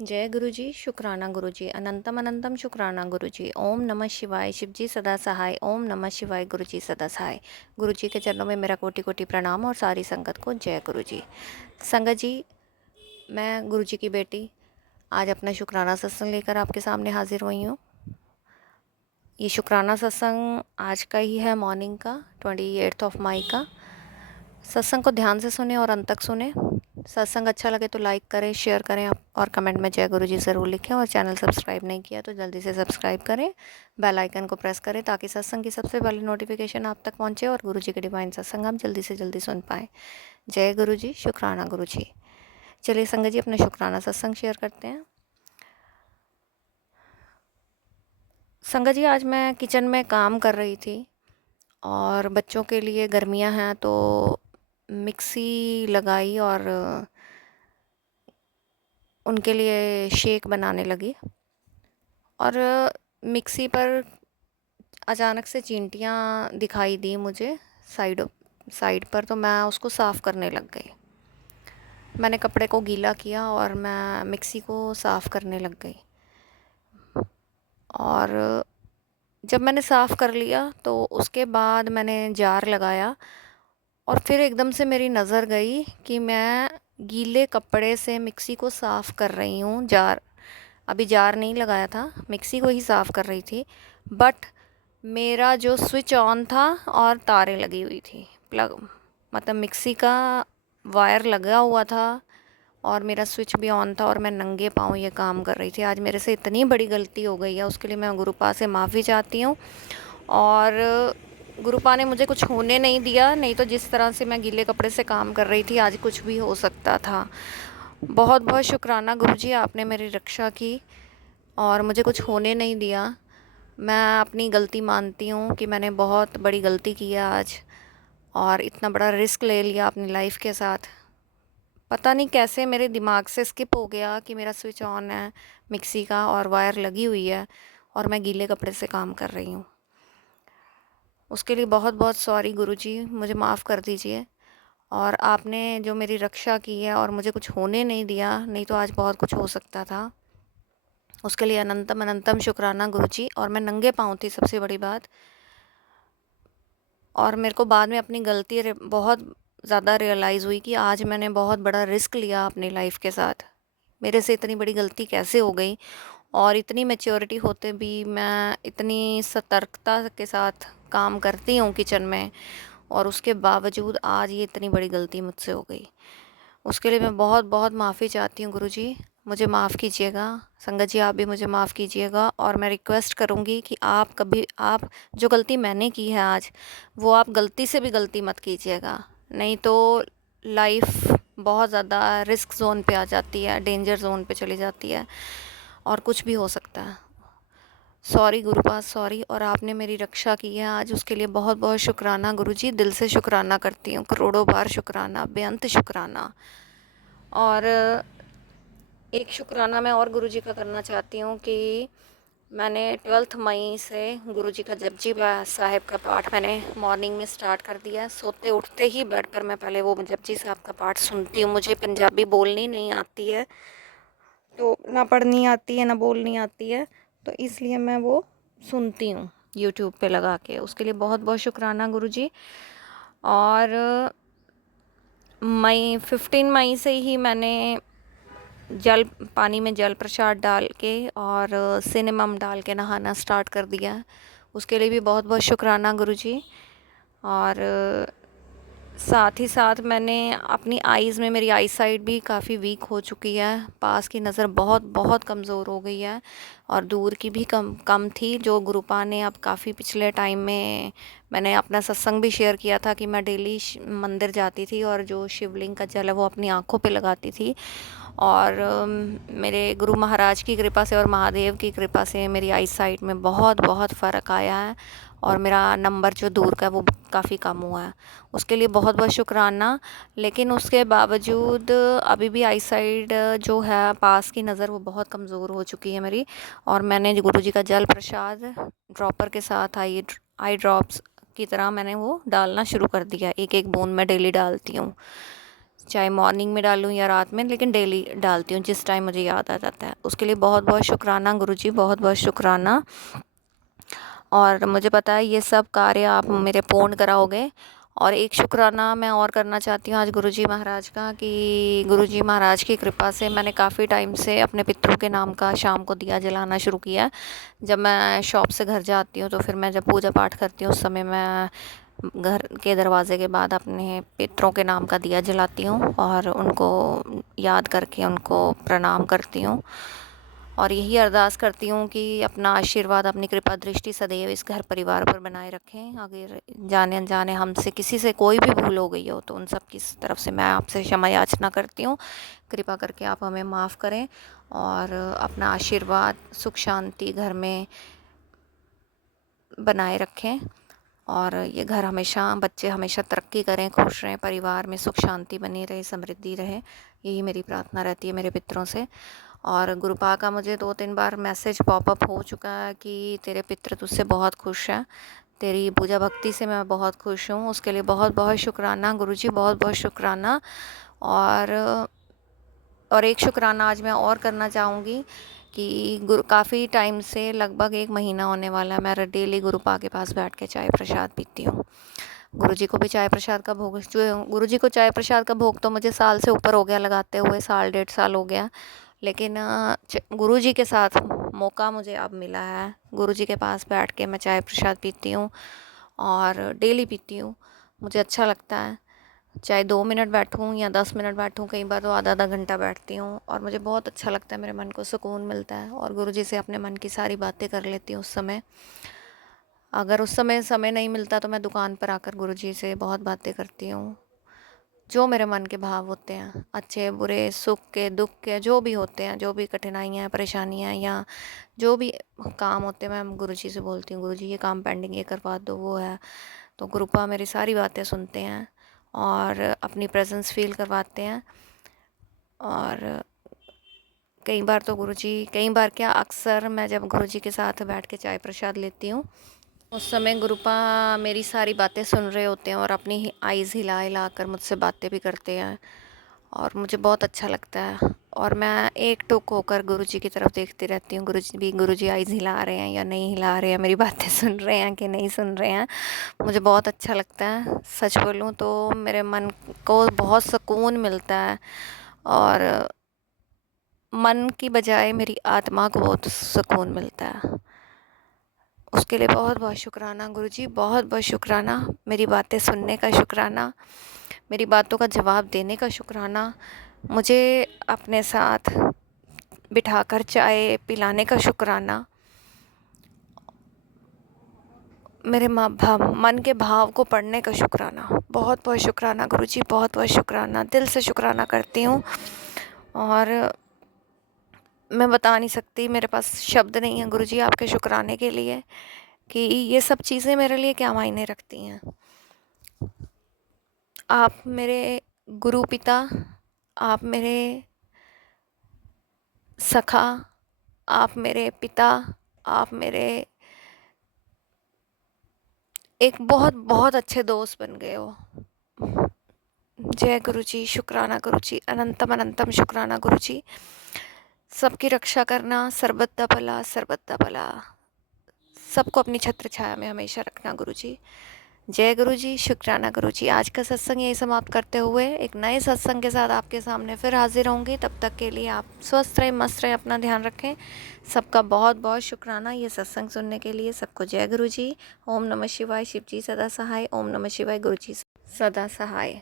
जय गुरु जी, शुक्राना गुरु जी, अनंतम अनंतम शुक्राना गुरु जी। ओम नमः शिवाय, शिव जी सदा सहाय। ओम नमः शिवाय, गुरु जी सदा सहाय। गुरु जी के चरणों में मेरा कोटि कोटि प्रणाम और सारी संगत को जय गुरु जी। संगत जी, मैं गुरु जी की बेटी आज अपना शुक्राना सत्संग लेकर आपके सामने हाजिर हुई हूँ। ये शुक्राना सत्संग आज का ही है, मॉर्निंग का 28 मई का। सत्संग को ध्यान से सुने और अंत तक सुने। सत्संग अच्छा लगे तो लाइक करें, शेयर करें आप, और कमेंट में जय गुरु जी ज़रूर लिखें। और चैनल सब्सक्राइब नहीं किया तो जल्दी से सब्सक्राइब करें, बेल आइकन को प्रेस करें ताकि सत्संग की सबसे पहले नोटिफिकेशन आप तक पहुंचे और गुरु जी के डिवाइन सत्संग आप जल्दी से जल्दी सुन पाएँ। जय गुरु जी, शुक्राना गुरु जी। चलिए संगत जी, अपना शुक्राना सत्संग शेयर करते हैं। संगत जी, आज मैं किचन में काम कर रही थी और बच्चों के लिए गर्मियां हैं तो मिक्सी लगाई और उनके लिए शेक बनाने लगी। और मिक्सी पर अचानक से चींटियाँ दिखाई दी मुझे साइड साइड पर, तो मैं उसको साफ़ करने लग गई। मैंने कपड़े को गीला किया और मैं मिक्सी को साफ़ करने लग गई। और जब मैंने साफ़ कर लिया तो उसके बाद मैंने जार लगाया और फिर एकदम से मेरी नज़र गई कि मैं गीले कपड़े से मिक्सी को साफ़ कर रही हूँ। अभी जार नहीं लगाया था, मिक्सी को ही साफ़ कर रही थी। बट मेरा जो स्विच ऑन था और तारें लगी हुई थी, प्लग मतलब मिक्सी का वायर लगा हुआ था और मेरा स्विच भी ऑन था और मैं नंगे पाँव ये काम कर रही थी। आज मेरे से इतनी बड़ी गलती हो गई है, उसके लिए मैं गुरुपा से माफ़ी चाहती हूँ। और गुरुपा ने मुझे कुछ होने नहीं दिया, नहीं तो जिस तरह से मैं गीले कपड़े से काम कर रही थी आज कुछ भी हो सकता था। बहुत बहुत शुक्राना गुरुजी, आपने मेरी रक्षा की और मुझे कुछ होने नहीं दिया। मैं अपनी गलती मानती हूँ कि मैंने बहुत बड़ी गलती की है आज, और इतना बड़ा रिस्क ले लिया अपनी लाइफ के साथ। पता नहीं कैसे मेरे दिमाग से स्किप हो गया कि मेरा स्विच ऑन है मिक्सी का और वायर लगी हुई है और मैं गीले कपड़े से काम कर रही हूँ। उसके लिए बहुत बहुत सॉरी गुरुजी, मुझे माफ़ कर दीजिए। और आपने जो मेरी रक्षा की है और मुझे कुछ होने नहीं दिया, नहीं तो आज बहुत कुछ हो सकता था। उसके लिए अनंतम अनंतम शुक्राना गुरुजी। और मैं नंगे पाँव थी, सबसे बड़ी बात। और मेरे को बाद में अपनी गलती बहुत ज़्यादा रियलाइज़ हुई कि आज मैंने बहुत बड़ा रिस्क लिया अपनी लाइफ के साथ। मेरे से इतनी बड़ी गलती कैसे हो गई, और इतनी मैच्योरिटी होते भी मैं इतनी सतर्कता के साथ काम करती हूँ किचन में, और उसके बावजूद आज ये इतनी बड़ी गलती मुझसे हो गई। उसके लिए मैं बहुत बहुत माफ़ी चाहती हूँ गुरुजी, मुझे माफ़ कीजिएगा। संगत जी, आप भी मुझे माफ़ कीजिएगा। और मैं रिक्वेस्ट करूँगी कि आप जो गलती मैंने की है आज, वो आप गलती से भी गलती मत कीजिएगा, नहीं तो लाइफ बहुत ज़्यादा रिस्क ज़ोन पे आ जाती है, डेंजर ज़ोन पे चली जाती है और कुछ भी हो सकता है। Sorry Gurupad, sorry. और आपने मेरी रक्षा की है आज, उसके लिए बहुत बहुत शुक्राना गुरुजी, दिल से शुक्राना करती हूँ, करोड़ों बार शुक्राना, बेअंत शुक्राना। और एक शुक्राना मैं और गुरुजी का करना चाहती हूँ कि मैंने 12 मई से गुरुजी का जपजी साहिब का पाठ मैंने मॉर्निंग में स्टार्ट कर दिया है। सोते उठते ही बेड पर मैं पहले वो जपजी साहब का पाठ सुनती हूँ। मुझे पंजाबी बोलनी नहीं आती है, तो ना पढ़नी आती है ना बोलनी आती है, तो इसलिए मैं वो सुनती हूँ यूट्यूब पे लगा के। उसके लिए बहुत बहुत शुक्राना गुरुजी। और 15 मई से ही मैंने पानी में जल प्रसाद डाल के और सिनेमम डाल के नहाना स्टार्ट कर दिया है। उसके लिए भी बहुत बहुत शुक्राना गुरुजी। और साथ ही साथ मैंने अपनी आइज़ में, मेरी आई साइट भी काफ़ी वीक हो चुकी है, पास की नज़र बहुत बहुत कमज़ोर हो गई है और दूर की भी कम कम थी। जो गुरुपा ने अब काफ़ी पिछले टाइम में, मैंने अपना सत्संग भी शेयर किया था कि मैं डेली मंदिर जाती थी और जो शिवलिंग का जल है वो अपनी आँखों पे लगाती थी। और मेरे गुरु महाराज की कृपा से और महादेव की कृपा से मेरी आई साइट में बहुत बहुत फ़र्क आया है और मेरा नंबर जो दूर का है वो काफ़ी कम हुआ है। उसके लिए बहुत बहुत शुक्राना। लेकिन उसके बावजूद अभी भी आई साइड जो है, पास की नज़र, वो बहुत कमज़ोर हो चुकी है मेरी। और मैंने गुरुजी का जल प्रसाद ड्रॉपर के साथ आई ड्रॉप्स की तरह मैंने वो डालना शुरू कर दिया, एक एक बूंद मैं डेली डालती हूँ। चाहे मॉर्निंग में डालूँ या रात में, लेकिन डेली डालती हूँ जिस टाइम मुझे याद आ जाता है। उसके लिए बहुत बहुत शुक्राना गुरुजी, बहुत बहुत शुक्राना। और मुझे पता है ये सब कार्य आप मेरे पूर्ण कराओगे। और एक शुक्राना मैं और करना चाहती हूँ आज गुरुजी महाराज का, कि गुरुजी महाराज की कृपा से मैंने काफ़ी टाइम से अपने पितरों के नाम का शाम को दिया जलाना शुरू किया। जब मैं शॉप से घर जाती हूँ तो फिर मैं जब पूजा पाठ करती हूँ उस समय मैं घर के दरवाजे के बाद अपने पितरों के नाम का दिया जलाती हूँ और उनको याद करके उनको प्रणाम करती हूँ। और यही अरदास करती हूँ कि अपना आशीर्वाद, अपनी कृपा दृष्टि सदैव इस घर परिवार पर बनाए रखें। अगर जाने अनजाने हमसे किसी से कोई भी भूल हो गई हो तो उन सब की तरफ से मैं आपसे क्षमा याचना करती हूँ। कृपा करके आप हमें माफ़ करें और अपना आशीर्वाद, सुख शांति घर में बनाए रखें। और ये घर हमेशा, बच्चे हमेशा तरक्की करें, खुश रहें, परिवार में सुख शांति बनी रहे, समृद्धि रहे। यही मेरी प्रार्थना रहती है मेरे पितरों से। और गुरुपा का मुझे 2-3 बार मैसेज पॉपअप हो चुका है कि तेरे पितर तुझसे बहुत खुश हैं, तेरी पूजा भक्ति से मैं बहुत खुश हूँ। उसके लिए बहुत बहुत शुक्राना गुरुजी, बहुत बहुत शुक्राना। और एक शुक्राना आज मैं और करना चाहूँगी कि काफ़ी टाइम से, लगभग 1 महीना होने वाला है, मैं डेली गुरुपा के पास बैठ के चाय प्रसाद पीती हूँ। गुरुजी को भी चाय प्रसाद का भोग, जो गुरुजी को चाय प्रसाद का भोग तो मुझे साल से ऊपर हो गया लगाते हुए, 1.5 साल हो गया। लेकिन गुरुजी के साथ मौका मुझे अब मिला है, गुरुजी के पास बैठ के मैं चाय प्रसाद पीती हूँ और डेली पीती हूँ। मुझे अच्छा लगता है, चाहे 2 मिनट बैठूँ या 10 मिनट बैठूँ, कई बार तो आधा घंटा बैठती हूँ और मुझे बहुत अच्छा लगता है, मेरे मन को सुकून मिलता है। और गुरुजी से अपने मन की सारी बातें कर लेती हूँ उस समय। अगर उस समय नहीं मिलता तो मैं दुकान पर आकर गुरुजी से बहुत बातें करती हूँ। जो मेरे मन के भाव होते हैं, अच्छे बुरे, सुख के दुख के, जो भी होते हैं, जो भी कठिनाइयाँ परेशानियाँ या जो भी काम होते हैं, मैं गुरुजी से बोलती हूँ, गुरुजी ये काम पेंडिंग, ये करवा दो, वो है। तो गुरुपा मेरी सारी बातें सुनते हैं और अपनी प्रेजेंस फील करवाते हैं। और कई बार क्या, अक्सर मैं जब गुरुजी के साथ बैठ के चाय प्रसाद लेती हूँ उस समय गुरुपा मेरी सारी बातें सुन रहे होते हैं और अपनी आईज़ हिला हिला कर मुझसे बातें भी करते हैं और मुझे बहुत अच्छा लगता है। और मैं एक टुक होकर गुरुजी की तरफ देखती रहती हूँ, गुरुजी आईज़ हिला रहे हैं या नहीं हिला रहे हैं, मेरी बातें सुन रहे हैं कि नहीं सुन रहे हैं। मुझे बहुत अच्छा लगता है, सच बोलूँ तो मेरे मन को बहुत सुकून मिलता है और मन की बजाय मेरी आत्मा को बहुत सुकून मिलता है। उसके लिए बहुत बहुत शुक्राना गुरुजी, बहुत बहुत शुक्राना। मेरी बातें सुनने का शुक्राना, मेरी बातों का जवाब देने का शुक्राना, मुझे अपने साथ बिठाकर चाय पिलाने का शुक्राना, मेरे मन के भाव को पढ़ने का शुक्राना। बहुत बहुत शुक्राना गुरुजी, बहुत बहुत शुक्राना, दिल से शुक्राना करती हूँ। और मैं बता नहीं सकती, मेरे पास शब्द नहीं है गुरुजी आपके शुक्राने के लिए, कि ये सब चीज़ें मेरे लिए क्या मायने रखती हैं। आप मेरे गुरु पिता, आप मेरे सखा, आप मेरे पिता, आप मेरे एक बहुत बहुत अच्छे दोस्त बन गए हो। जय गुरुजी, शुक्राना गुरुजी, अनंतम अनंतम शुक्राना गुरुजी। सबकी रक्षा करना, सर्वदा भला, सर्वदा भला, सबको अपनी छत्र छाया में हमेशा रखना गुरुजी। जय गुरुजी, शुक्राना गुरुजी। आज का सत्संग यही समाप्त करते हुए एक नए सत्संग के साथ आपके सामने फिर हाजिर होंगे। तब तक के लिए आप स्वस्थ रहें, मस्त रहें, अपना ध्यान रखें। सबका बहुत बहुत शुक्राना ये सत्संग सुनने के लिए। सबको जय गुरुजी। ओम नमः शिवाय, शिव जी सदा सहाय। ओम नमः शिवाय, गुरुजी सदा सहाय।